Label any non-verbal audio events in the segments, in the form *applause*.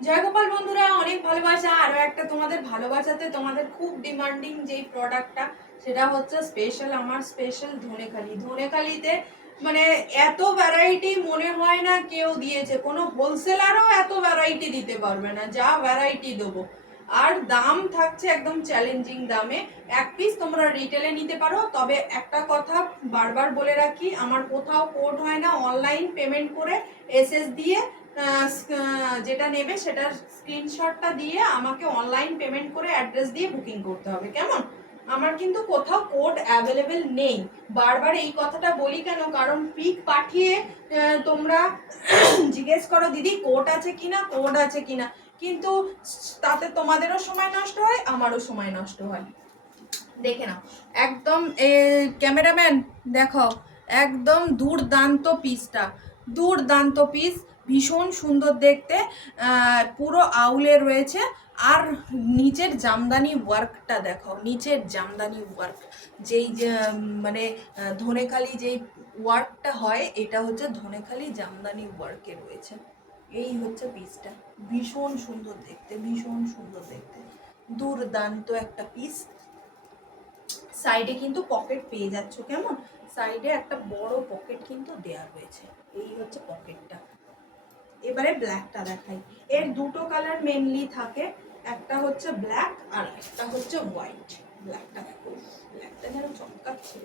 জয় গোপাল বন্ধুরা, অনেক ভালোবাসা, আরও একটা তোমাদের ভালোবাসাতে তোমাদের খুব ডিমান্ডিং যেই প্রোডাক্টটা সেটা হচ্ছে স্পেশাল আমার স্পেশাল ধনেখালি। ধনেখালিতে মানে এত ভ্যারাইটি মনে হয় না কেউ দিয়েছে। কোনো হোলসেলারও এত ভ্যারাইটি দিতে পারবে না, যা ভ্যারাইটি দেবো। আর দাম থাকছে একদম চ্যালেঞ্জিং দামে। এক পিস তোমরা রিটেলে নিতে পারো, তবে একটা কথা বারবার বলে রাখি, আমার কোথাও কোড হয় না অনলাইন পেমেন্ট করে এসএস দিয়ে যেটা নেবে সেটার স্ক্রিনশটটা দিয়ে আমাকে অনলাইন পেমেন্ট করে অ্যাড্রেস দিয়ে বুকিং করতে হবে, কেমন? আমার কিন্তু কোথাও কোড অ্যাভেলেবেল নেই। বারবার এই কথাটা বলি কেন? কারণ পিক পাঠিয়ে তোমরা *coughs* জিজ্ঞেস করো, দিদি কোড আছে কিনা? কোড আছে কিনা? কিন্তু তাতে তোমাদেরও সময় নষ্ট হয়, আমারও সময় নষ্ট হয়। দেখে নাও। একদম ক্যামেরাম্যান দেখো, একদম দুর্দান্ত পিসটা দুর্দান্ত পিস ভীষণ সুন্দর দেখতে পুরো আউলে রয়েছে। আর নিচের জামদানি ওয়ার্কটা দেখো, নিচের জামদানি ওয়ার্ক যেই মানে ধনেখালি যেই ওয়ার্কটা হয়, এটা হচ্ছে ধনেখালি জামদানি ওয়ার্কে রয়েছে। এই হচ্ছে পিসটা ভীষণ সুন্দর দেখতে, ভীষণ সুন্দর দেখতে। দুর্দান্ত একটা পিস সাইডে কিন্তু পকেট পেয়ে যাচ্ছ কেমন? সাইডে একটা বড় পকেট কিন্তু দেয়া রয়েছে। এই হচ্ছে পকেটটা এবারে ব্ল্যাকটা দেখাই। এর দুটো কালার মেনলি থাকে, একটা হচ্ছে ব্ল্যাক আর একটা হচ্ছে হোয়াইট ব্ল্যাকটা দেখো ব্ল্যাকটা যেন চমকাচ্ছে।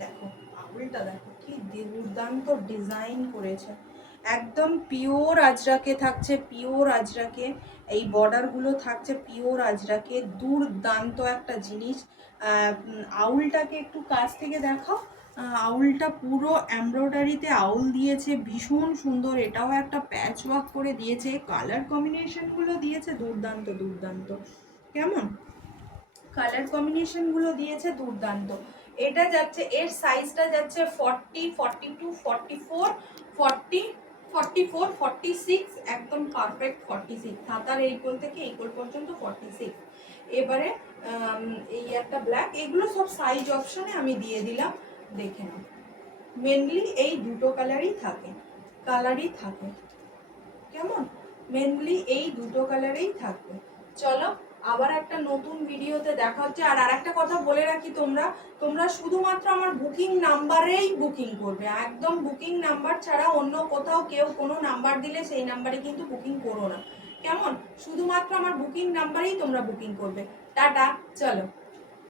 দেখো, আঙুলটা দেখো, কি দুর্দান্ত ডিজাইন করেছে। একদম পিওর আজরাকে থাকছে পিওর আজরাকে, এই বর্ডারগুলো থাকছে পিওর আজরাকে। দুর্দান্ত একটা জিনিস। আউলটাকে একটু কাছ থেকে দেখাও। আউলটা পুরো এমব্রয়ডারিতে আউল দিয়েছে, ভীষণ সুন্দর। এটাও একটা প্যাচ ওয়ার্ক করে দিয়েছে কালার কম্বিনেশনগুলো দিয়েছে, দুর্দান্ত দুর্দান্ত। কেমন? কালার কম্বিনেশনগুলো দিয়েছে, দুর্দান্ত। এটা যাচ্ছে, এর সাইজটা যাচ্ছে forty forty two forty four forty forty four forty six একদম পারফেক্ট ফর্টি সিক্স হাতার এইকোল থেকে এইকোল পর্যন্ত ফর্টি সিক্স এবারে এই একটা ব্ল্যাক এগুলো সব সাইজ অপশনে আমি দিয়ে দিলাম, দেখে নাও। মেনলি এই দুটো কালারই থাকে কালারই থাকে। কেমন? মেনলি এই দুটো কালারেই থাকবে। চলো আবার একটা নতুন ভিডিওতে দেখা হচ্ছে। আর আরেকটা কথা বলে রাখি তোমরা তোমরা শুধুমাত্র আমার বুকিং নাম্বারেই বুকিং করবে। একদম বুকিং নাম্বার ছাড়া অন্য কোথাও কেউ কোনো নাম্বার দিলে সেই নাম্বারে কিন্তু বুকিং করো না। কেমন? শুধুমাত্র আমার বুকিং নাম্বারেই তোমরা বুকিং করবে। টাটা, চলো।